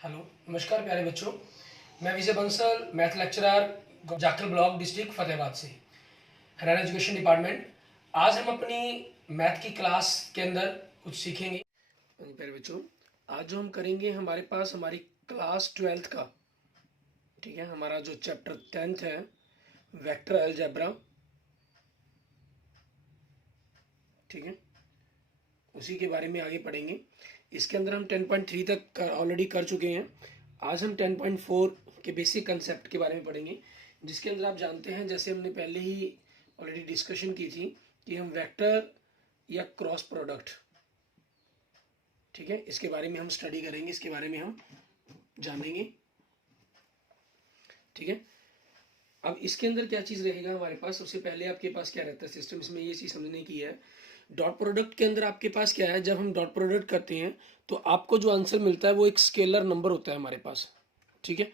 Hello, नमस्कार प्यारे बच्चों। मैं Vijay Bansal, math lecturer, Jakhal block, district Fatehabad से, हरियाणा एजुकेशन डिपार्टमेंट। आज हम अपनी मैथ की क्लास के अंदर कुछ सीखेंगे। प्यारे बच्चों, आज जो हम करेंगे हमारे पास हमारी क्लास 12th का, ठीक है, हमारा जो चैप्टर 10th है, वेक्टर अलजेब्रा, ठीक है, उसी के बारे में आगे पढ़ेंगे। इसके अंदर हम 10.3 तक ऑलरेडी कर चुके हैं। आज हम 10.4 के बेसिक कंसेप्ट के बारे में पढ़ेंगे, जिसके अंदर आप जानते हैं, जैसे हमने पहले ही ऑलरेडी डिस्कशन की थी, कि हम वेक्टर या क्रॉस प्रोडक्ट, ठीक है, इसके बारे में हम स्टडी करेंगे, इसके बारे में हम जानेंगे, ठीक है। अब इसके अंदर क्या चीज़ रहेगा हमारे पास, सबसे पहले आपके पास क्या रहता है सिस्टम, इसमें ये चीज़ समझने की है। डॉट प्रोडक्ट के अंदर आपके पास क्या है, जब हम डॉट प्रोडक्ट करते हैं तो आपको जो आंसर मिलता है वो एक स्केलर नंबर होता है हमारे पास, ठीक है।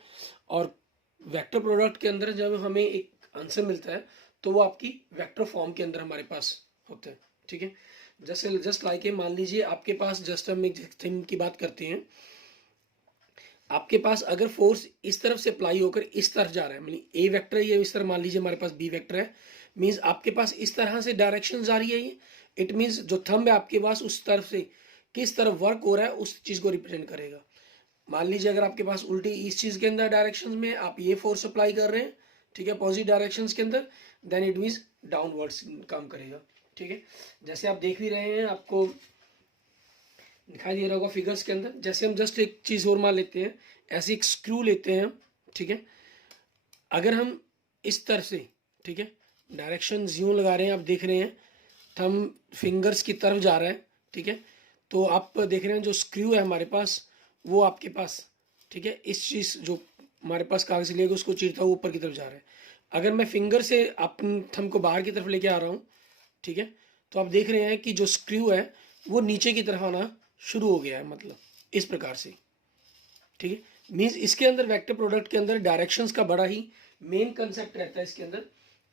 और वेक्टर प्रोडक्ट के अंदर जब हमें एक आंसर मिलता है तो वो आपकी वेक्टर फॉर्म के अंदर हमारे पास होता है, ठीक है। जैसे जस्ट लाइक मान लीजिए आपके पास, जस्ट हम एक थिंग की बात करते हैं, आपके पास अगर फोर्स इस तरफ से अप्लाई होकर इस तरफ जा रहा है, मतलब ए वेक्टर है ये, इस तरह मान लीजिए हमारे पास बी वेक्टर है, मींस आपके पास इस तरह से डायरेक्शन जा रही है ये। इट मींस जो थंब है आपके पास उस तरफ से किस तरफ वर्क हो रहा है उस चीज को रिप्रेजेंट करेगा। मान लीजिए अगर आपके पास उल्टी इस चीज के अंदर डायरेक्शन में आप ये फोर्स अप्लाई कर रहे हैं, ठीक है, अपोजिट डायरेक्शन के अंदर, देन इट मीन्स डाउनवर्ड्स काम करेगा, ठीक है। जैसे आप देख भी रहे हैं, आपको दिखाई दे रहा होगा फिगर्स के अंदर। जैसे हम जस्ट एक चीज़ और मान लेते हैं, ऐसे एक स्क्रू लेते हैं, ठीक है। अगर हम इस तरफ से, ठीक है, डायरेक्शन यूं लगा रहे हैं, आप देख रहे हैं थंब फिंगर्स की तरफ जा रहा है, ठीक है, तो आप देख रहे हैं जो स्क्रू है हमारे पास वो आपके पास, ठीक है, इस चीज़ जो हमारे पास कागज लेगा उसको चीरता हुआ ऊपर की तरफ जा रहा है। अगर मैं फिंगर से अपने थंब को बाहर की तरफ लेके आ रहा हूँ, ठीक है, तो आप देख रहे हैं कि जो स्क्रू है वो नीचे की तरफ आना शुरू हो गया है, मतलब इस प्रकार से, ठीक है। मीन्स इसके अंदर वेक्टर प्रोडक्ट के अंदर डायरेक्शंस का बड़ा ही मेन कंसेप्ट रहता है। इसके अंदर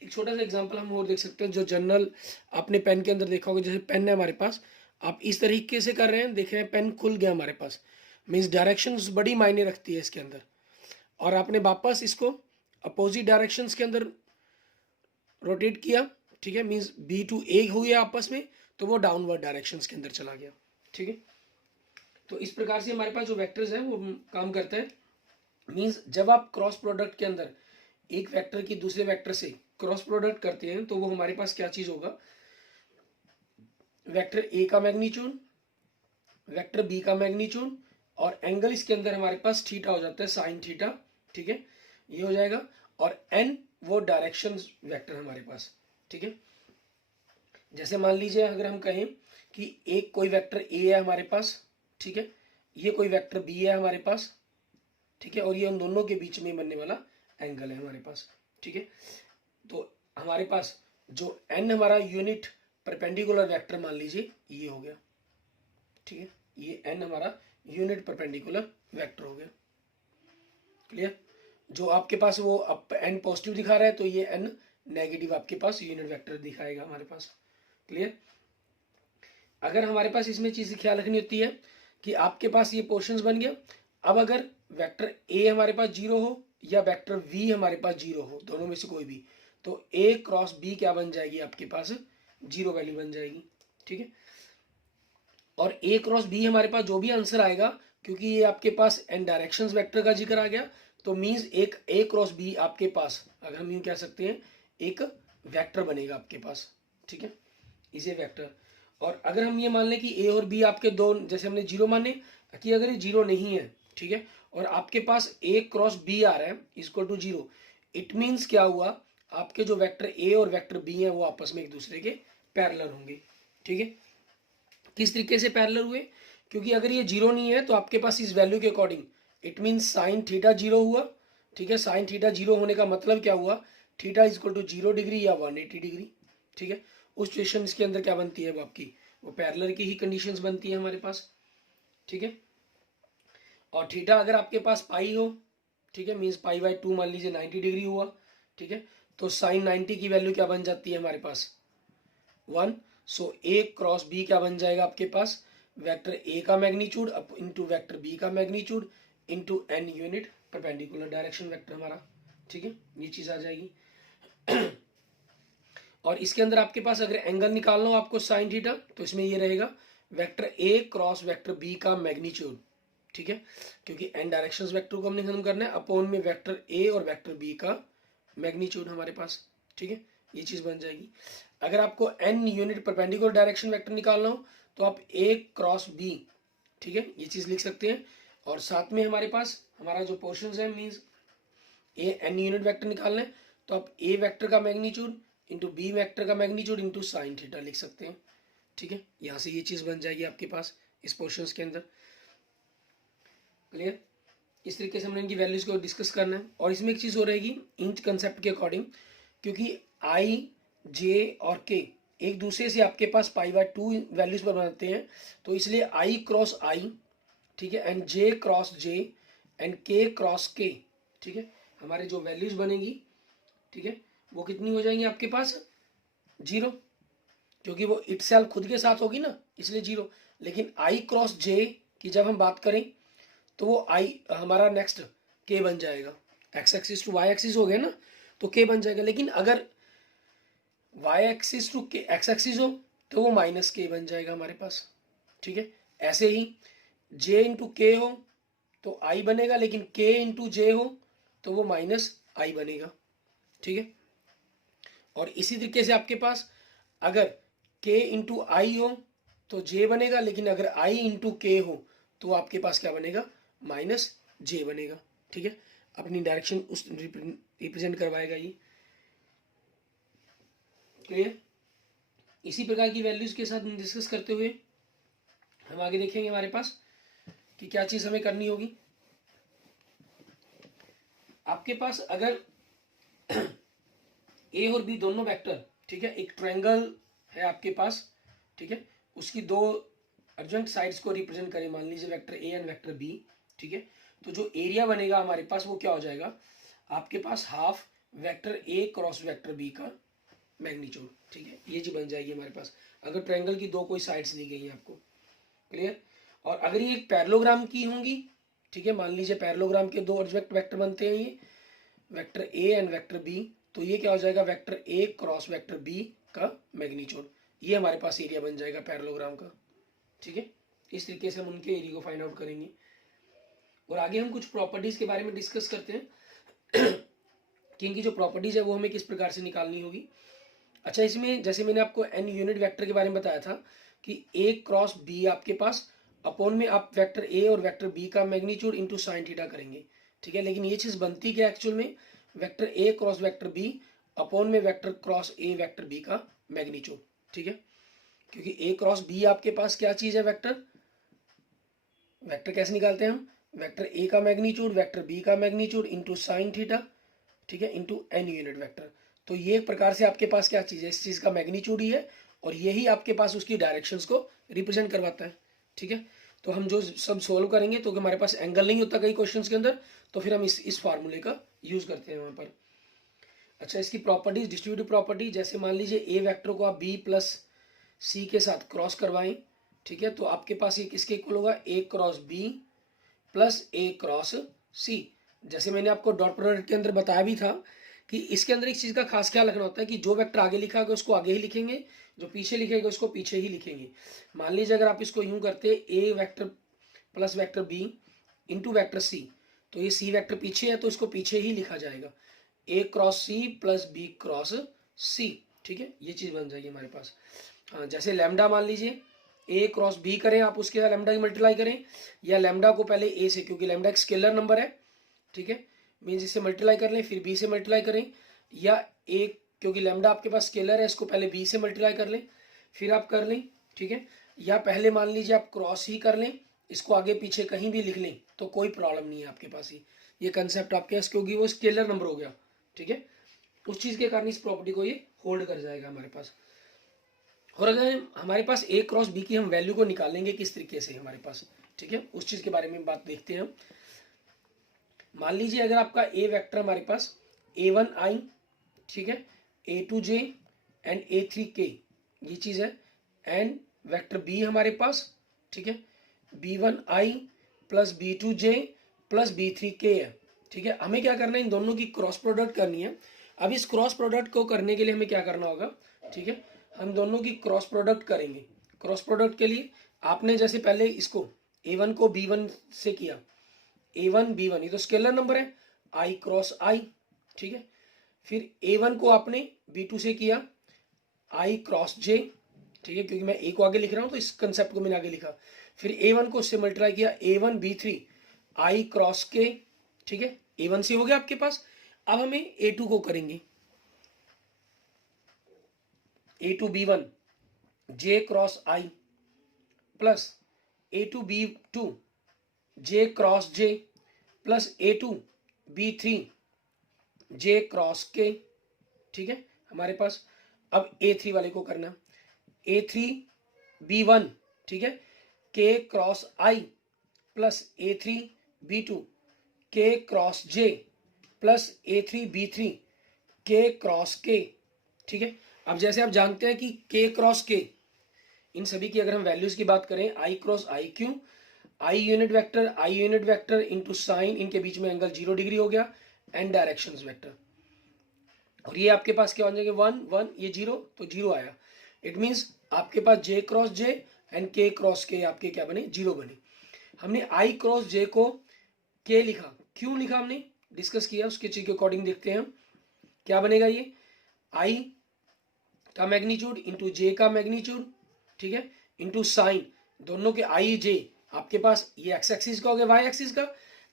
एक छोटा सा एग्जांपल हम और देख सकते हैं, जो जनरल आपने पेन के अंदर देखा होगा, जैसे पेन है हमारे पास, आप इस तरीके से कर रहे हैं, देख रहे हैं पेन खुल गया हमारे पास, मीन्स डायरेक्शंस बड़ी मायने रखती है इसके अंदर। और आपने वापस इसको अपोजिट डायरेक्शंस के अंदर रोटेट किया, ठीक है, मीन्स बी टू ए हो गया आपस में, तो वो डाउनवर्ड डायरेक्शंस के अंदर चला गया, ठीक है। तो इस प्रकार से हमारे पास जो वेक्टर्स हैं वो काम करता है। मींस जब आप क्रॉस प्रोडक्ट के अंदर एक वेक्टर की दूसरे वेक्टर से क्रॉस प्रोडक्ट करते हैं तो वो हमारे पास क्या चीज होगा, वेक्टर ए का मैग्नीट्यूड, वेक्टर बी का मैग्नीट्यूड, और एंगल इसके अंदर हमारे पास थीटा हो जाता है, साइन थीटा, ठीक है, ये हो जाएगा। और एन वो डायरेक्शन वेक्टर हमारे पास, ठीक है। जैसे मान लीजिए अगर हम कहें कि एक कोई वेक्टर ए है हमारे पास, ठीक है, ये कोई वेक्टर बी है हमारे पास, ठीक है, और ये उन दोनों के बीच में बनने वाला एंगल है हमारे पास, ठीक है। तो हमारे पास जो एन हमारा यूनिट परपेंडिकुलर वेक्टर मान लीजिए ये हो गया, ठीक है, ये एन हमारा यूनिट परपेंडिकुलर वेक्टर हो गया, क्लियर। जो आपके पास वो अप एन पॉजिटिव दिखा रहा है तो ये एन नेगेटिव आपके पास यूनिट वेक्टर दिखाएगा हमारे पास, क्लियर। अगर हमारे पास इसमें चीज़ ख्याल रखनी होती है कि आपके पास ये पोर्शंस बन गया। अब अगर वेक्टर ए हमारे पास जीरो हो या वेक्टर वी हमारे पास जीरो हो, दोनों में से कोई भी, तो ए क्रॉस बी क्या बन जाएगी आपके पास, जीरो वैल्यू बन जाएगी, ठीक है। और ए क्रॉस बी हमारे पास जो भी आंसर आएगा, क्योंकि ये आपके पास एन डायरेक्शंस वेक्टर का जिक्र आ गया, तो मींस एक ए क्रॉस बी आपके पास, अगर हम यूं कह सकते हैं, एक वेक्टर बनेगा आपके पास, ठीक है, इसे वेक्टर। और अगर हम ये मान लें कि ए और बी आपके दो, जैसे हमने जीरो माने, कि अगर ये जीरो नहीं है, ठीक है, और आपके पास ए क्रॉस बी आ रहा है equal to zero, it means क्या हुआ, आपके जो वेक्टर ए और वेक्टर बी हैं वो आपस में एक दूसरे के पैरेलल होंगे, ठीक है। किस तरीके से पैरेलल हुए, क्योंकि अगर ये जीरो नहीं है तो आपके पास इस वैल्यू के according it means sine theta zero हुआ, ठीक है। साइन थीटा जीरो होने का मतलब क्या हुआ, थीटा इक्वल टू 0 डिग्री या 180 डिग्री, ठीक है। उस सिचुएशन के अंदर क्या बनती है वो आपकी, वो पैरेलल की ही कंडीशंस बनती है हमारे पास, ठीक है। और थीटा अगर आपके पास पाई हो, ठीक है, मीन्स पाई बाई 2 मान लीजिए 90 डिग्री हुआ, ठीक है, तो साइन 90 की वैल्यू क्या बन जाती है हमारे पास 1। सो ए क्रॉस बी क्या बन जाएगा आपके पास, वेक्टर ए का मैग्नीट्यूड इंटू वेक्टर बी का magnitude into an unit perpendicular direction vector हमारा, ठीक है, ये चीज़ आ जाएगी। और इसके अंदर आपके पास अगर एंगल निकालना हो आपको साइन थीटा, तो इसमें ये रहेगा vector A cross vector B का मैग्नीट्यूड, ठीक है, क्योंकि एन डायरेक्शंस वेक्टर को हमने खत्म करना है, अपॉन में वेक्टर ए और वेक्टर बी का मैग्नीट्यूड हमारे पास, ठीक है, ये चीज़ बन जाएगी। अगर आपको an unit perpendicular direction vector निकालना हो तो आप ए क्रॉस बी, ठीक है, ये चीज़ लिख सकते हैं। और साथ में हमारे पास हमारा जो पोर्शन है means A N unit vector निकालना है, तो आप ए वेक्टर का मैग्नीट्यूड इंटू बी वेक्टर का मैग्नीट्यूड इंटू साइन थीटा लिख सकते हैं, ठीक है, यहाँ से ये चीज़ बन जाएगी आपके पास इस पोर्शन के अंदर। क्लियर? इस तरीके से हमने इनकी वैल्यूज को डिस्कस करना है। और इसमें एक चीज़ हो रहेगी इंच कंसेप्ट के अकॉर्डिंग, क्योंकि आई जे और के एक दूसरे से आपके पास π/2 वैल्यूज पर बनाते हैं, तो इसलिए आई क्रॉस आई, ठीक है, and J cross J and के क्रॉस के, ठीक है, हमारे जो वैल्यूज बनेगी, ठीक है, वो कितनी हो जाएंगी आपके पास 0, क्योंकि वो इटसेल्फ खुद के साथ होगी ना, इसलिए 0। लेकिन आई क्रॉस जे की जब हम बात करें तो वो आई हमारा नेक्स्ट के बन जाएगा, X axis to Y axis हो गया ना, तो के बन जाएगा। लेकिन अगर वाई एक्सिस टू के एक्स एक्सिस हो तो वो माइनस के बन जाएगा हमारे पास, ठीक है। ऐसे ही जे इंटू के हो तो आई बनेगा, लेकिन के इंटू जे हो तो वो माइनस आई बनेगा, ठीक है। और इसी तरीके से आपके पास अगर के इंटू आई हो तो जे बनेगा, लेकिन अगर आई इंटू के हो तो आपके पास क्या बनेगा, माइनस जे बनेगा, ठीक है। अपनी डायरेक्शन उस रिप्रेजेंट करवाएगा ये। क्लियर? इसी प्रकार की वैल्यूज के साथ डिस्कस करते हुए हम आगे देखेंगे हमारे पास कि क्या चीज हमें करनी होगी। आपके पास अगर ए और बी दोनों वेक्टर, ठीक है, एक ट्रायंगल है आपके पास, ठीक है, उसकी दो एडजेंट साइड्स को रिप्रेजेंट करें, मान लीजिए vector A and vector B, ठीक है, तो जो एरिया बनेगा हमारे पास वो क्या हो जाएगा, आपके पास half vector A cross vector B का मैग्नीट्यूड, ठीक है, ये जो बन जाएगी हमारे पास अगर ट्रायंगल की दो कोई साइड्स दी गई हैं आपको। क्लियर? और अगर ये एक पैरेललोग्राम की होंगी, ठीक है, मान लीजिए पैरेललोग्राम के दो एडजेक्ट वेक्टर बनते हैं, ये vector A and vector B, तो ये क्या हो जाएगा, vector A cross vector B का मैग्नीट्यूड, ये हमारे पास एरिया बन जाएगा पैरेललोग्राम का, ठीक है। इस तरीके से हम उनके एरिया को फाइंड आउट करेंगे। और आगे हम कुछ प्रॉपर्टीज के बारे में डिस्कस करते हैं कि इनकी जो प्रॉपर्टीज है वो हमें किस प्रकार से निकालनी होगी। अच्छा, इसमें जैसे मैंने आपको एन यूनिट वेक्टर के बारे में बताया था कि ए क्रॉस बी आपके पास अपॉन में आप वेक्टर ए और वेक्टर बी का मैग्नीट्यूड इंटू साइन थीटा करेंगे, ठीक है। लेकिन ये चीज़ बनती क्या एक्चुअल में, vector A cross vector B upon में vector cross A vector B का मैग्नीट्यूड, ठीक है, क्योंकि ए क्रॉस बी आपके पास क्या चीज़ है, वेक्टर। वेक्टर कैसे निकालते हैं हम, वेक्टर ए का मैग्नीट्यूड वेक्टर बी का मैग्नीट्यूड इंटू साइन थीटा, ठीक है, इंटू एन यूनिट वेक्टर। तो ये एक प्रकार से आपके पास क्या चीज़ है, इस चीज़ का मैग्नीट्यूड ही है और यही आपके पास उसकी डायरेक्शंस को रिप्रेजेंट करवाता है, ठीक है। तो हम जो सब सोल्व करेंगे तो हमारे पास एंगल नहीं होता कई क्वेश्चंस के अंदर, तो फिर हम इस फार्मूले का यूज करते हैं वहां पर। अच्छा, इसकी प्रॉपर्टीज, डिस्ट्रीब्यूटिव प्रॉपर्टी, जैसे मान लीजिए ए वेक्टर को आप बी प्लस सी के साथ क्रॉस करवाएं, ठीक है, तो आपके पास ये किसके इक्वल होगा, ए क्रॉस बी प्लस ए क्रॉस सी। जैसे मैंने आपको डॉट प्रोडक्ट के अंदर बताया भी था कि इसके अंदर एक चीज़ का खास ख्याल रखना होता है कि जो वेक्टर आगे लिखा होगा उसको आगे ही लिखेंगे, जो पीछे लिखेगा उसको पीछे ही लिखेंगे। मान लीजिए अगर आप इसको यूं करते A vector plus vector B into vector C, तो ये सी वेक्टर पीछे है तो इसको पीछे ही लिखा जाएगा, A cross C plus B cross C, ठीक है, ये चीज़ बन जाएगी हमारे पास। हाँ, जैसे लैम्डा मान लीजिए ए क्रॉस बी करें आप, उसके साथ लैम्डा की मल्टीप्लाई करें, या लैम्डा को पहले ए से, क्योंकि लैम्डा एक स्केलर नंबर है, ठीक है, मीन्स इससे मल्टीप्लाई कर लें फिर बी से मल्टीप्लाई करें, या ए, क्योंकि लैम्डा आपके पास स्केलर है, इसको पहले बी से मल्टीप्लाई कर लें फिर आप कर लें, ठीक है, या पहले मान लीजिए आप क्रॉस ही कर लें, इसको आगे पीछे कहीं भी लिख लें तो कोई प्रॉब्लम नहीं है आपके पास ही, ये कंसेप्ट आपके पास, क्योंकि वो स्केलर नंबर हो गया, ठीक है, उस चीज़ के कारण इस प्रॉपर्टी को ये होल्ड कर जाएगा हमारे पास। और अगर हमारे पास ए क्रॉस बी की हम वैल्यू को निकालेंगे किस तरीके से हमारे पास, ठीक है, उस चीज़ के बारे में बात देखते हैं हम। मान लीजिए अगर आपका ए वेक्टर हमारे पास a1 i, ठीक है, a2 j and a3 k, ये चीज़ है, एंड वेक्टर बी हमारे पास, ठीक है, b1 i plus b2 j plus B3 के है। ठीक है, हमें क्या करना है, इन दोनों की क्रॉस प्रोडक्ट करनी है। अब इस क्रॉस प्रोडक्ट को करने के लिए हमें क्या करना होगा, ठीक है, हम दोनों की क्रॉस प्रोडक्ट करेंगे। क्रॉस प्रोडक्ट के लिए आपने जैसे पहले इसको A1 को B1 से किया, A1 B1, ये तो स्केलर नंबर है, I क्रॉस I, ठीक है। फिर A1 को आपने B2 से किया, I क्रॉस J, ठीक है, क्योंकि मैं A को आगे लिख रहा हूं तो इस कंसेप्ट को मैंने आगे लिखा। फिर A1 को उससे मल्टीप्लाई किया, A1 B3 I cross K, ठीक है, A1 से हो गया आपके पास। अब हमें A2 को करेंगे, A2 B1 J cross I plus A2 B2 J cross J plus A2 B3 J cross K, ठीक है हमारे पास। अब A3 वाले को करना, A3 B1, ठीक है, K cross I plus A3 B2 K cross J plus A3 B3 K cross K, ठीक है। अब जैसे आप जानते हैं कि K क्रॉस K, इन सभी की अगर हम वैल्यूज की बात करें, I क्रॉस I क्यों, I unit vector into sine, इनके बीच में एंगल 0 डिग्री हो गया, एंड डायरेक्शंस वेक्टर, और ये आपके पास क्या हो जाएंगे 1 1, ये 0 तो 0 आया। इट मींस आपके पास J cross J and K cross K आपके क्या बने, 0 बने। हमने I क्रॉस J को K लिखा, क्यों लिखा हमने डिस्कस किया, उसके चीज के अकॉर्डिंग देखते हैं हम क्या बनेगा। ये I का मैग्नीट्यूड इंटू J का मैग्नीट्यूड, ठीक है, इंटू साइन, दोनों के I J, आपके पास ये एक्स एक्सिस का हो गया, वाई एक्सिस का,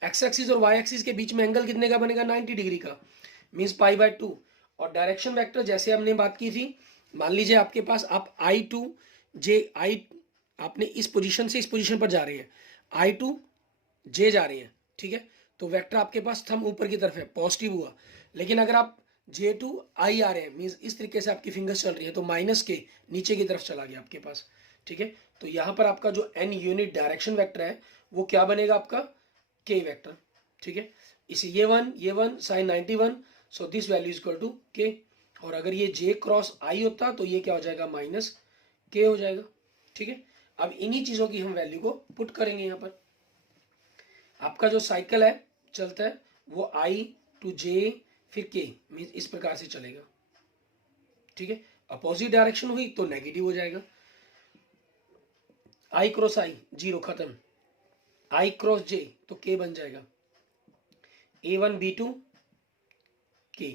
एक्स एक्सिस और वाई एक्सिस के बीच में एंगल कितने का बनेगा, 90 डिग्री का, मींस π/2। और डायरेक्शन वेक्टर जैसे हमने बात की थी, मान लीजिए आपके पास आप I2 J I, आपने इस पोजीशन से इस पोजीशन पर जा रहे हैं, I2 J जा रहे हैं, ठीक है, तो वेक्टर आपके पास थंब ऊपर की तरफ है, पॉजिटिव हुआ। लेकिन अगर आप J2 I आ रहे हैं, मीन्स इस तरीके से आपकी फिंगर्स चल रही है, तो माइनस के नीचे की तरफ चला गया आपके पास, ठीक है। तो यहाँ पर आपका जो n यूनिट डायरेक्शन वेक्टर है वो क्या बनेगा आपका, k वेक्टर, ठीक है। इसे ये one sine 91, so this value is equal to k। और अगर ये j क्रॉस I होता तो ये क्या हो जाएगा, माइनस k हो जाएगा, ठीक है। अब इन्हीं चीजों की हम वैल्यू को पुट करेंगे यहाँ पर। आपका जो साइकिल है चलता है वो I टू J फिर K, मीन्स इस प्रकार से चलेगा, ठीक है। अपोजिट डायरेक्शन हुई तो नेगेटिव हो जाएगा, I क्रॉस I 0 खत्म, I क्रॉस J तो K बन जाएगा, A1 B2 K,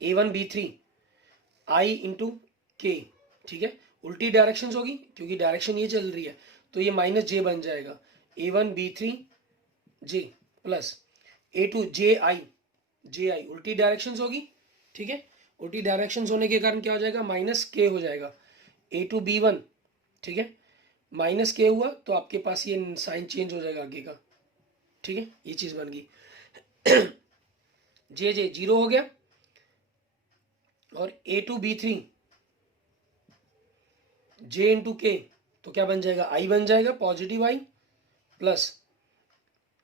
A1 B3 I into K, ठीक है। उल्टी डायरेक्शन होगी क्योंकि डायरेक्शन ये चल रही है, तो ये माइनस J बन जाएगा, A1 B3 J plus A2 JI उल्टी डायरेक्शन होगी, ठीक है। उल्टी डायरेक्शन होने के कारण क्या हो जाएगा, माइनस K हो जाएगा, A2 B1, ठीक है, माइनस K हुआ तो आपके पास ये साइन चेंज हो जाएगा आगे का, ठीक है, ये चीज बन गई। J 0 हो गया, और A2 B3 J into K तो क्या बन जाएगा, I बन जाएगा, पॉजिटिव I प्लस,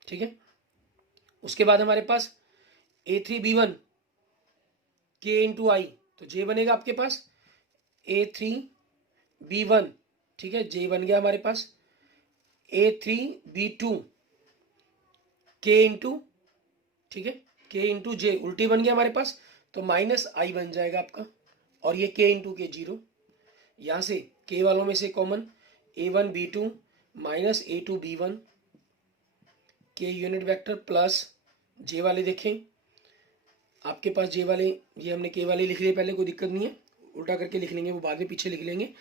ठीक है। उसके बाद हमारे पास A3 B1 K into I, तो J बनेगा आपके पास A3 B1, ठीक है, J बन गया हमारे पास, A3 B2 K इंटू, ठीक है, K इंटू J उल्टी बन गया हमारे पास, तो माइनस I बन जाएगा आपका, और ये K इंटू K 0, यहां से K वालों में से common A1 B2 minus A2 B1 K unit vector plus J वाले देखें आपके पास, J वाले ये हमने K वाले लिख लिए पहले, कोई दिक्कत नहीं है, उल्टा करके लिख लेंगे, वो बाद में पीछे लिख लेंगे।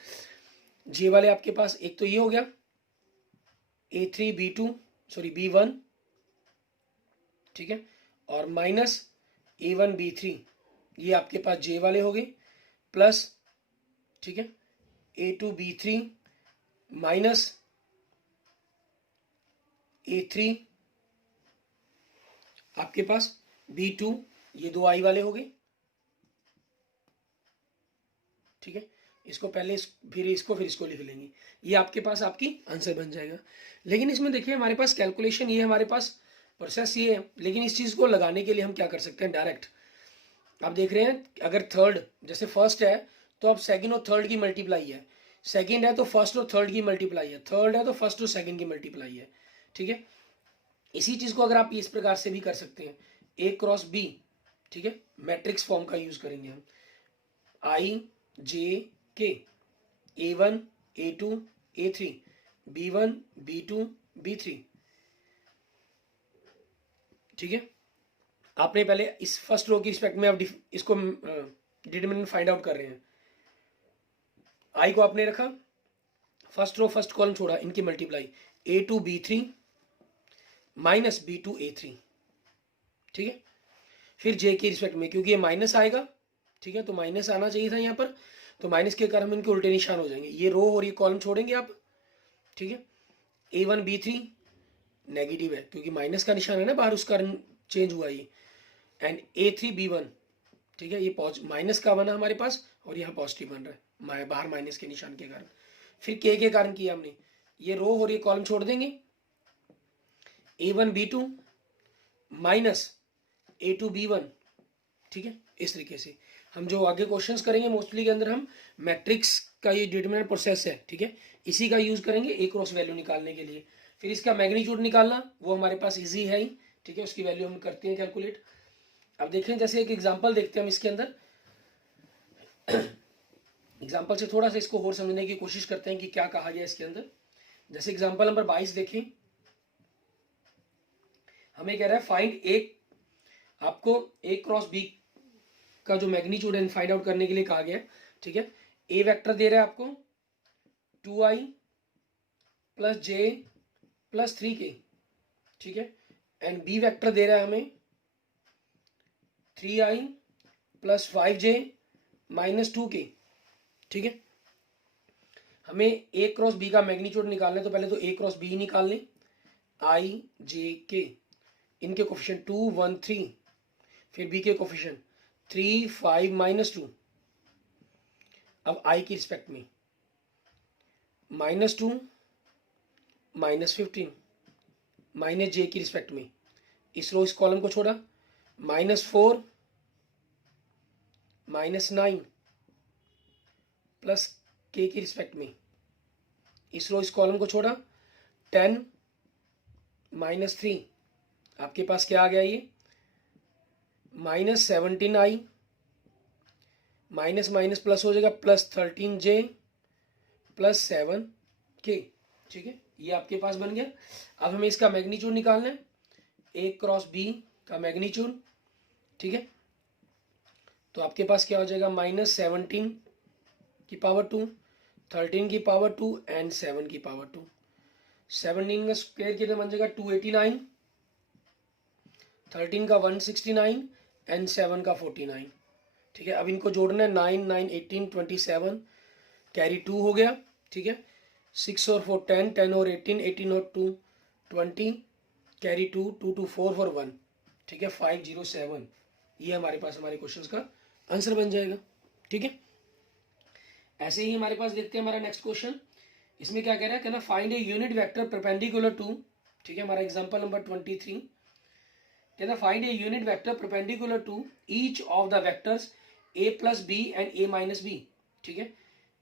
J वाले आपके पास एक तो ये हो गया A3 B2 सॉरी B1, ठीक है, और माइनस A1 B3, ये आपके पास J वाले हो गए, प्लस, ठीक है, A2 B3 माइनस A3 आपके पास B2, ये दो I वाले हो गए, ठीक है। इसको पहले फिर इसको लिख लेंगे, ये आपके पास आपकी आंसर बन जाएगा। लेकिन इसमें देखिए हमारे पास कैलकुलेशन ये, हमारे पास प्रोसेस ये है, लेकिन इस चीज को लगाने के लिए हम क्या कर सकते हैं, डायरेक्ट आप देख रहे हैं, अगर थर्ड जैसे फर्स्ट है तो अब सेकंड और थर्ड की मल्टीप्लाई है, सेकंड है तो फर्स्ट और थर्ड की मल्टीप्लाई है, थर्ड है तो फर्स्ट और सेकंड की मल्टीप्लाई है, ठीक है। इसी चीज को अगर आप इस प्रकार से भी कर सकते हैं, ए क्रॉस बी, ठीक है, मैट्रिक्स फॉर्म का यूज करेंगे हम, आई जे के, A1 A2 A3 B1 B2 B3, ठीक है। आपने पहले इस फर्स्ट रो की रिस्पेक्ट में आप इसको डिटरमिनेंट फाइंड आउट कर रहे हैं। आई को आपने रखा, फर्स्ट रो फर्स्ट कॉलम छोड़ा, इनकी multiply A2 B3 minus B2 A3, ठीक है। फिर जे की रिस्पेक्ट में, क्योंकि ये माइनस आएगा, ठीक है, तो माइनस आना चाहिए था यहाँ पर, तो माइनस के कारण हम इनके उल्टे निशान हो जाएंगे, ये रो और ये कॉलम छोड़ेंगे आप, ठीक है। A1 B3 नेगेटिव है क्योंकि माइनस का निशान है ना बाहर, उस कारण चेंज हुआ ये, एंड A3 B1, ठीक है, ये माइनस का बना हमारे पास और यहाँ पॉजिटिव बन रहा है बाहर माइनस के निशान के कारण। फिर के कारण किया हमने, ये रो और ये कॉलम छोड़ देंगे, A1 B2 minus A2 B1, ठीक है। इस तरीके से हम जो आगे क्वेश्चंस करेंगे मोस्टली के अंदर हम मैट्रिक्स का ये डिटरमिनेंट प्रोसेस है, ठीक है, इसी का यूज करेंगे ए क्रॉस वैल्यू निकालने के लिए। फिर इसका मैग्नीट्यूड निकालना वो हमारे पास इजी है ही, ठीक है, उसकी वैल्यू हम करते हैं कैलकुलेट। अब देखें, जैसे एक एग्जांपल देखते हैं हम इसके अंदर, एग्जांपल से थोड़ा सा इसको और समझने की कोशिश करते हैं कि क्या कहा गया इसके अंदर। जैसे एग्जांपल नंबर 22 देखें, हमें कह रहा है फाइंड ए, आपको ए क्रॉस बी का जो मैग्नीट्यूड है फाइंड आउट करने के लिए कहा गया, ठीक है। ए वेक्टर दे रहा है आपको 2i प्लस जे प्लस 3k, ठीक है, एंड बी वेक्टर दे रहा है हमें 3i plus 5j minus 2k, ठीक है। हमें ए क्रॉस बी का मैग्नीट्यूड निकालना है, तो पहले तो ए क्रॉस बी निकाल लें, आई जे के, इनके कोफिशिएंट 2 1 3, फिर बी के कोफिशिएंट 3 5 माइनस 2। अब आई की रिस्पेक्ट में -2 -15 माइनस जे की रिस्पेक्ट में, इस रो इस कॉलम को छोड़ा, -4 -9 प्लस के की रिस्पेक्ट में, इस रो इस कॉलम को छोड़ा, 10 -3, आपके पास क्या आ गया ये -17i, माइनस माइनस प्लस हो जाएगा, प्लस 13j प्लस 7k, ठीक है, ये आपके पास बन गया। अब हमें इसका मैग्नीट्यूड निकालना है, ए क्रॉस बी का मैग्नीट्यूड, ठीक है, तो आपके पास क्या हो जाएगा, -17 की पावर 2, 13 की पावर 2 एंड 7 की पावर 2। 17 का स्क्वायर कितना बन जाएगा 289, 13 का 169 एंड 7 का 49, ठीक है। अब इनको जोड़ना है, 9 9 18 27, कैरी 2 हो गया, ठीक है, 6 और 4 10, 10 और 18, 18 और 2 20, कैरी 2 2 2 4 4 1, ठीक है, 507। ये हमारे पास हमारे क्वेश्चंस का आंसर बन जाएगा, ठीक है। ऐसे ही हमारे पास देखते हैं हमारा नेक्स्ट क्वेश्चन। इसमें क्या कह रहा है, कहना find a unit vector perpendicular to, ठीक है, हमारा एग्जांपल नंबर 23, कहना find a unit vector perpendicular to each of the vectors a plus B and a minus B, ठीक है,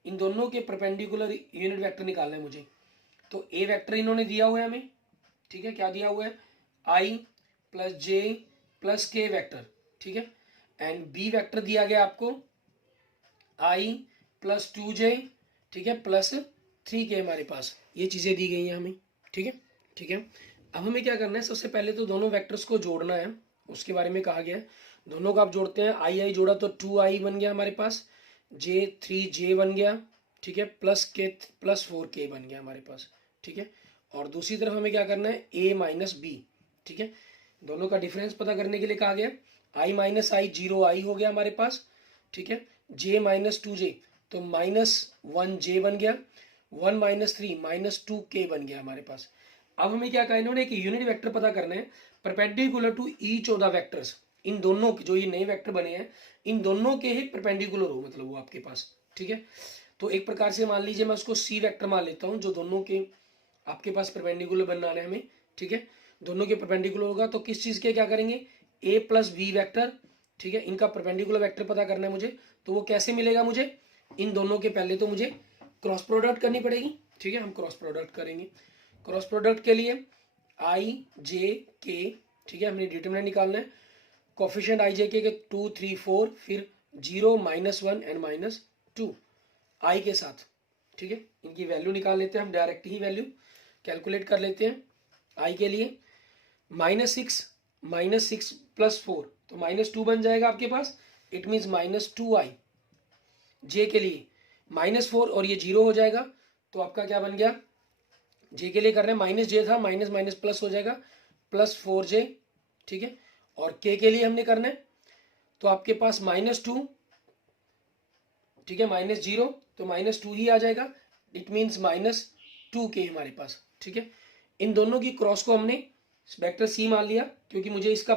इन दोनों के परपेंडिकुलर यूनिट वेक्टर निकालना है मुझे। तो a वेक्टर इन्होंने दिया हुआ है हमें, ठीक है, क्या दिया हुआ है, i प्लस जे प्लस के वेक्टर, ठीक है, एंड b वेक्टर दिया गया आपको i प्लस 2j, ठीक है, प्लस 3k, हमारे पास ये चीजें दी गई हैं हमें, ठीक है, ठीक है। अब हमें क्या करना है, सबसे पहले तो दोनों वेक्टर्स को जोड़ना है, उसके बारे में कहा गया है। दोनों को आप जोड़ते हैं, आई जोड़ा तो 2i बन गया हमारे पास, j 3j बन गया, ठीक है, प्लस k प्लस 4k बन गया हमारे पास, ठीक है। और दूसरी तरफ हमें क्या करना है, a माइनस बी, ठीक है, दोनों का डिफरेंस पता करने के लिए कहा गया, i माइनस आई 0i हो गया हमारे पास, ठीक है, j माइनस 2j तो -1j बन गया, 1 माइनस 3 -2k बन गया हमारे पास। अब हमें क्या कहा इन्होंने कि यूनिट वेक्टर पता करना है perpendicular to each of the vectors, इन दोनों जो ये नए वेक्टर बने हैं इन दोनों के ही परपेंडिकुलर हो, मतलब वो आपके पास, ठीक है। तो एक प्रकार से मान लीजिए मैं उसको सी वेक्टर मान लेता हूँ, जो दोनों के आपके पास परपेंडिकुलर बनाना है हमें, ठीक है, दोनों के परपेंडिकुलर होगा तो किस चीज के क्या करेंगे, ए प्लस बी वेक्टर, ठीक है, इनका परपेंडिकुलर वेक्टर पता करना है मुझे। तो वो कैसे मिलेगा मुझे, इन दोनों के पहले तो मुझे क्रॉस प्रोडक्ट करनी पड़ेगी, ठीक है, हम क्रॉस प्रोडक्ट करेंगे। क्रॉस प्रोडक्ट के लिए आई जे के, ठीक है, हमने डिटरमिनेंट निकालना है। कोफिशिएंट आई जे के 2 3 4, फिर 0 -1 एंड -2 आई के साथ, ठीक है। इनकी वैल्यू निकाल लेते हैं हम, डायरेक्ट ही वैल्यू कैलकुलेट कर लेते हैं। आई के लिए -6 प्लस 4 तो -2 बन जाएगा आपके पास, इट मीन्स -2i। जे के लिए -4 और ये 0 हो जाएगा, तो आपका क्या बन गया, जे के लिए कर रहे हैं माइनस जे था, माइनस माइनस प्लस हो जाएगा, +4j, ठीक है। और के लिए हमने करना है, तो आपके पास -2, ठीक है, -0 तो -2 ही आ जाएगा, इट मीन्स -2k हमारे पास, ठीक है। इन दोनों की क्रॉस को हमने वेक्टर सी मान लिया, क्योंकि मुझे इसका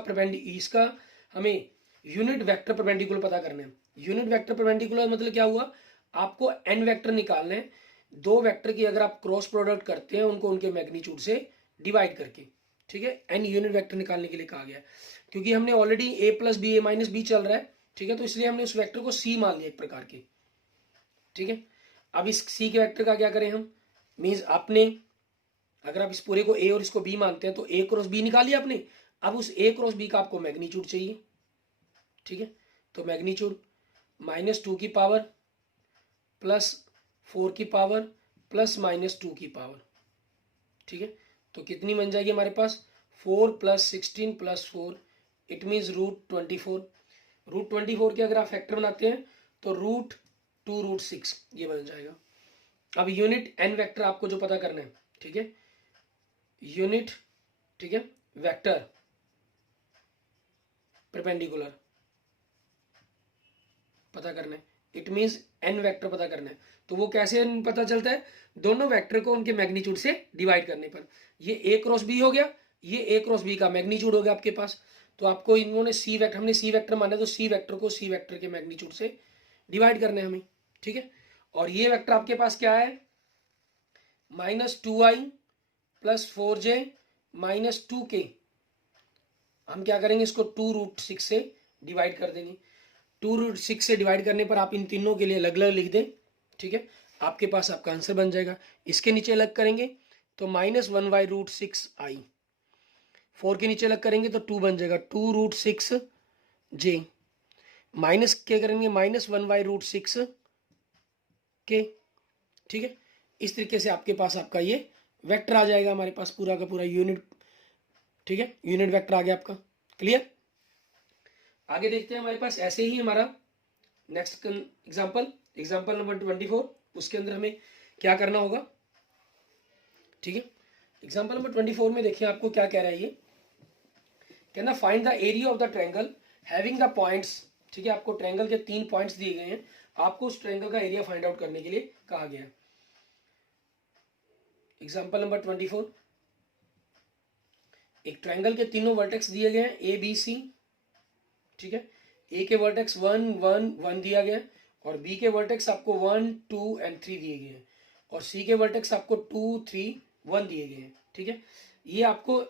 हमें यूनिट वेक्टर परपेंडिकुलर पता करना है। यूनिट वेक्टर परपेंडिकुलर मतलब क्या हुआ, आपको एन वेक्टर निकालने हैं, दो वेक्टर की अगर आप क्रॉस प्रोडक्ट करते हैं उनको उनके मैग्नीट्यूड से डिवाइड करके, ठीक है। एन यूनिट वेक्टर निकालने के लिए कहा गया है, क्योंकि हमने already a + b a - b चल रहा है, ठीक है, तो इसलिए हमने उस वेक्टर को सी मान लिया एक प्रकार के, ठीक है। अब इस सी के वेक्टर का क्या करें हम, मीन्स आपने अगर आप इस पूरे को ए और इसको बी मानते हैं तो a × b निकालिए आपने। अब उस a × b का आपको मैग्नीट्यूड चाहिए, ठीक है। तो मैग्नीट्यूड -2 की पावर +4 की पावर +-2 की पावर, ठीक है। तो कितनी बन जाएगी हमारे पास, 4 + 16 + 4, इट मीन्स √24। √24 के अगर आप फैक्टर बनाते हैं तो √2√6 ये बन जाएगा। अब यूनिट एन वेक्टर आपको जो पता करना है, ठीक है, यूनिट, ठीक है, वेक्टर परपेंडिकुलर पता करना है, इट मीन्स एन वेक्टर पता करना है। तो वो कैसे पता चलता है, दोनों वेक्टर को उनके मैग्नीट्यूड से डिवाइड करने पर। ये a × b हो गया, ये a × b का मैग्नीट्यूड हो गया आपके पास। तो आपको इन्होंने सी वेक्टर, हमने सी वेक्टर माना, तो सी वेक्टर को सी वेक्टर के मैग्नीट्यूड से डिवाइड करना है हमें, ठीक है। और ये वेक्टर आपके पास क्या है, -2i + 4j -2k। हम क्या करेंगे, इसको 2√6 से डिवाइड कर देंगे। 2√6 से डिवाइड करने पर आप इन तीनों के लिए अलग अलग लिख दें, ठीक है, आपके पास आपका आंसर बन जाएगा। इसके नीचे अलग करेंगे तो -1/√6i, 4 के नीचे अलग करेंगे तो 2 बन जाएगा 2√6j, माइनस के करेंगे -1/√6k, ठीक है। इस तरीके से आपके पास आपका ये वेक्टर आ जाएगा, हमारे पास पूरा का पूरा यूनिट, ठीक है, यूनिट वेक्टर आ गया आपका। क्लियर। आगे देखते हैं, हमारे पास ऐसे ही हमारा नेक्स्ट एग्जाम्पल नंबर 24, उसके अंदर हमें क्या करना होगा, ठीक है। एग्जाम्पल नंबर 24 में देखिए आपको क्या कह रहा है, ये कहना find the area of the triangle having the points, ठीक है। आपको ट्रायंगल के 3 पॉइंट्स दिए गए हैं, आपको उस ट्रायंगल का एरिया फाइंड आउट करने के लिए कहा गया है। एग्जाम्पल नंबर 24, एक ट्रायंगल के तीनों वर्टेक्स दिए गए हैं ABC, ठीक है। ए के वर्टेक्स 1 1 1 दिया गया है, और बी के वर्टेक्स आपको 1 2 एंड 3 दिए गए हैं, और सी के वर्टेक्स आपको 2 3 1 दिए गए हैं, ठीक है। ये आपको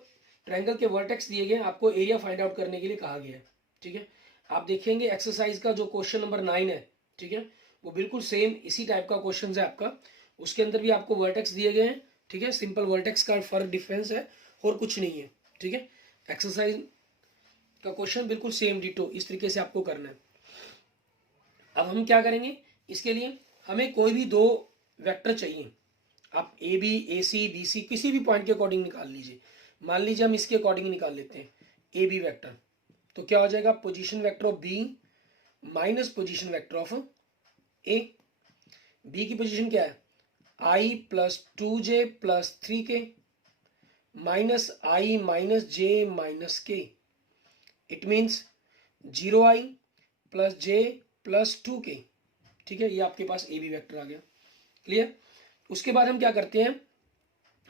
ट्रायंगल के वर्टेक्स दिए गए हैं, आपको एरिया फाइंड आउट करने के लिए कहा गया है, ठीक है। आप देखेंगे एक्सरसाइज का जो क्वेश्चन नंबर 9 है, ठीक है, वो बिल्कुल सेम इसी टाइप का क्वेश्चन है आपका। उसके अंदर भी आपको वर्टेक्स दिए गए हैं, ठीक है, सिंपल वर्टेक्स का फर्क डिफरेंस है और कुछ नहीं है, ठीक है। एक्सरसाइज का क्वेश्चन बिल्कुल सेम डिटो इस तरीके से आपको करना है। अब हम क्या करेंगे, इसके लिए हमें कोई भी दो वेक्टर चाहिए, आप A B A C B C किसी भी पॉइंट के अकॉर्डिंग निकाल लीजिए। मान लीजिए हम इसके अकॉर्डिंग निकाल लेते हैं ए बी वेक्टर, तो क्या हो जाएगा, position vector of B minus position vector of A. B की पोजीशन क्या है, i + 2j + 3k -i - j - k, it means 0i + j + 2k, ठीक है। ये आपके पास ए बी वेक्टर आ गया। क्लियर। उसके बाद हम क्या करते हैं,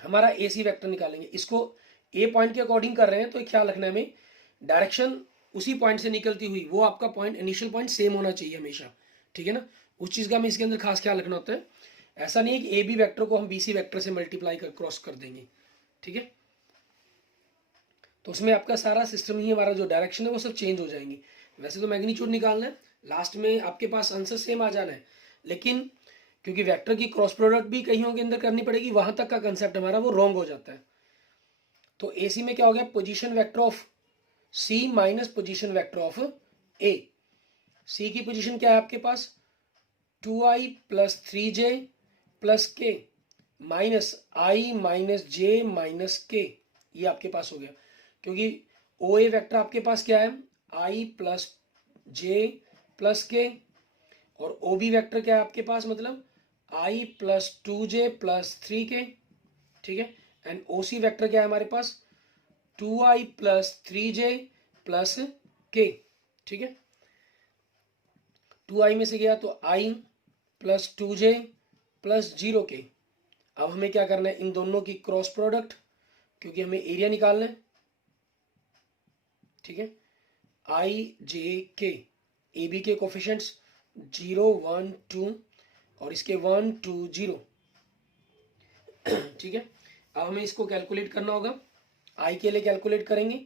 हमारा ए सी वेक्टर निकालेंगे। इसको ए पॉइंट के अकॉर्डिंग कर रहे हैं, तो ख्याल रखना है हमें, डायरेक्शन उसी पॉइंट से निकलती हुई वो आपका पॉइंट, इनिशियल पॉइंट सेम होना चाहिए हमेशा, ठीक है ना। उस चीज़ का हमें इसके अंदर खास ख्याल रखना होता है। ऐसा नहीं है कि ए बी वेक्टर को हम बी सी वेक्टर से मल्टीप्लाई कर क्रॉस कर देंगे, ठीक है। तो उसमें आपका सारा सिस्टम ही, हमारा जो डायरेक्शन है वो सब चेंज हो जाएंगी। वैसे तो मैग्नीट्यूड निकालना है, लास्ट में आपके पास आंसर सेम आ जाना है, लेकिन क्योंकि वेक्टर की क्रॉस प्रोडक्ट भी कहीं के अंदर करनी पड़ेगी, वहां तक का कंसेप्ट हमारा वो रॉन्ग हो जाता है। तो AC में क्या हो गया, position vector of C minus position vector of A। C की पोजीशन क्या है आपके पास, 2i plus 3j plus k minus i minus j minus k, ये आपके पास हो गया। क्योंकि OA वेक्टर आपके पास क्या है, i plus j plus k, और OB वेक्टर क्या है आपके पास, मतलब i plus 2j plus 3k, ठीक है। एंड OC वेक्टर क्या है हमारे पास, 2i plus 3j plus k, ठीक है। 2i में से गया तो i plus 2j plus 0k। अब हमें क्या करना है, इन दोनों की क्रॉस प्रोडक्ट, क्योंकि हमें एरिया निकालना है, ठीक है। i j k, A B के कोफिशिएंट्स 0 1 2 और इसके 1 2 0, ठीक है। अब हमें इसको कैलकुलेट करना होगा। i के लिए कैलकुलेट करेंगे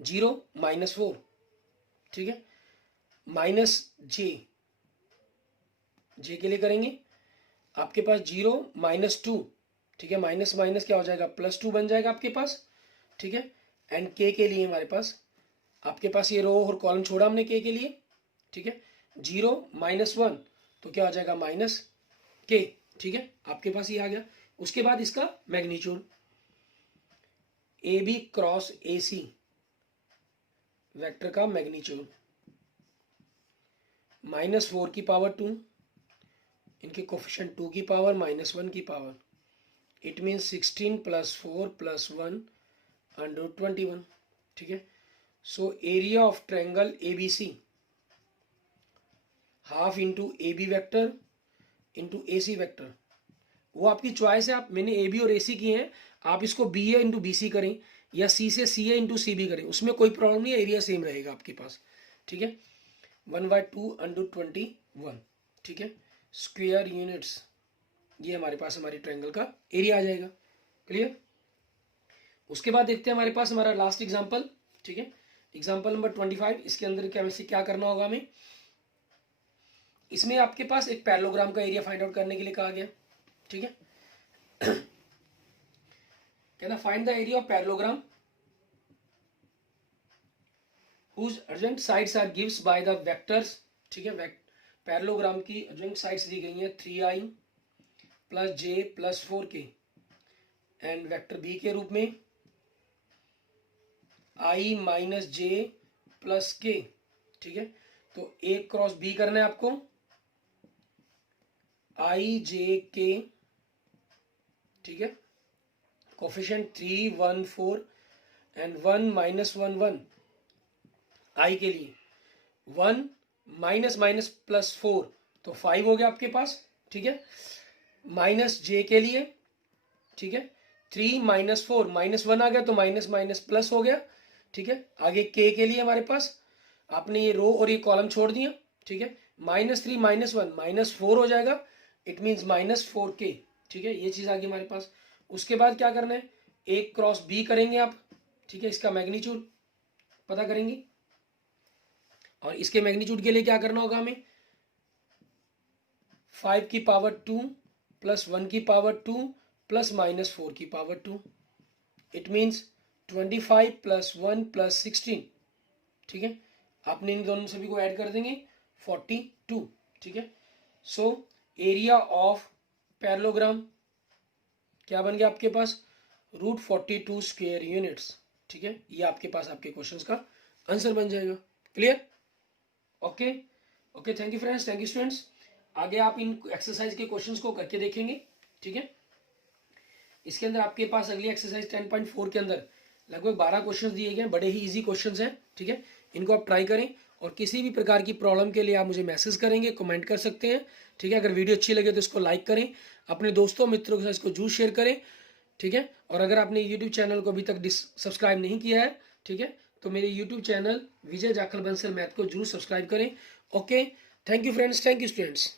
0 माइनस 4, ठीक है, माइनस j, j के लिए करेंगे आपके पास 0 माइनस 2, ठीक है, माइनस माइनस क्या हो जाएगा, प्लस 2 बन जाएगा आपके पास, ठीक है। एंड k के लिए हमारे पास, आपके पास ये रो और कॉलम छोड़ा हमने k के लिए, ठीक है। 0 माइनस 1 तो क्या हो जाएगा, माइनस k, ठीक है, आपके पास ये आ गया। उसके बाद इसका magnitude, A B cross A C vector का मैग्नीट्यूड माइनस 4 की पावर 2, इनके कोफिशिएंट 2 की पावर माइनस 1 की power, it means 16 plus 4 plus 1 under 21, ठीक है। So area of triangle ABC half into A B vector into A C vector, वो आपकी choice है। आप, मैंने ए बी और ए सी किए हैं, आप इसको बी ए इंटू बी सी करें या सी से सी ए इंटू सी बी करें, उसमें कोई प्रॉब्लम नहीं है, एरिया सेम रहेगा आपके पास, ठीक है। 1/2 अंडर 21, ठीक है, स्क्वायर यूनिट्स, ये हमारे पास हमारी ट्रायंगल का एरिया आ जाएगा। क्लियर। उसके बाद देखते हैं हमारे पास हमारा लास्ट एग्जांपल, ठीक है, एग्जांपल नंबर 25। इसके अंदर क्या करना होगा हमें, इसमें आपके पास एक पैरेललोग्राम का एरिया फाइंड आउट करने के लिए कहा गया, ठीक है। कहना find the area of parallelogram whose adjacent sides are gives by the vectors, ठीक है। पैरेललोग्राम की adjacent sides दी गई हैं 3i plus j plus 4k and vector b के रूप में i minus j plus k, ठीक है। तो a क्रॉस b करना है आपको, i j k, ठीक है, कोफिशिएंट 3 1 4 एंड 1 माइनस 1 1, i के लिए 1 माइनस माइनस प्लस 4 तो 5 हो गया आपके पास, ठीक है। माइनस j के लिए, ठीक है, 3 माइनस 4 माइनस 1 आ गया तो माइनस माइनस प्लस हो गया, ठीक है। आगे k के लिए हमारे पास आपने ये रो और ये कॉलम छोड़ दिया, ठीक है। -3 -1 -4 हो जाएगा, इट मीन्स -4k, ठीक है, ये चीज आ गई हमारे पास। उसके बाद क्या करना है, a क्रॉस b करेंगे आप, ठीक है, इसका मैग्नीट्यूड पता करेंगे, और इसके मैग्नीट्यूड के लिए क्या करना होगा हमें, 5 की पावर 2 प्लस 1 की पावर 2 प्लस -4 की power 2, it means 25 plus 1 plus 16, ठीक है। आपने इन दोनों सभी को ऐड कर देंगे 42, ठीक है। सो एरिया ऑफ पैरेललोग्राम क्या बन गया आपके पास, √42 स्क्वायर यूनिट्स, ठीक है। ये आपके पास आपके क्वेश्चंस का आंसर बन जाएगा। Clear. Okay okay, thank you friends, thank you students. आगे आप इन एक्सरसाइज के क्वेश्चंस को करके देखेंगे, ठीक है। इसके अंदर आपके पास अगली एक्सरसाइज 10.4 के अंदर लगभग 12 क्वेश्चंस दिए गए हैं, बड़े ही इजी क्वेश्चंस हैं, ठीक है। इनको आप ट्राई करें, और किसी भी प्रकार की प्रॉब्लम के लिए आप मुझे मैसेज करेंगे, कमेंट कर सकते हैं, ठीक है। अगर वीडियो अच्छी लगे तो इसको लाइक करें, अपने दोस्तों मित्रों के साथ इसको जरूर शेयर करें, ठीक है। और अगर आपने यूट्यूब चैनल को अभी तक सब्सक्राइब नहीं किया है, ठीक है, तो मेरे यूट्यूब चैनल विजय जाखल बंसल मैथ को जरूर सब्सक्राइब करें। Okay, thank you friends, thank you students.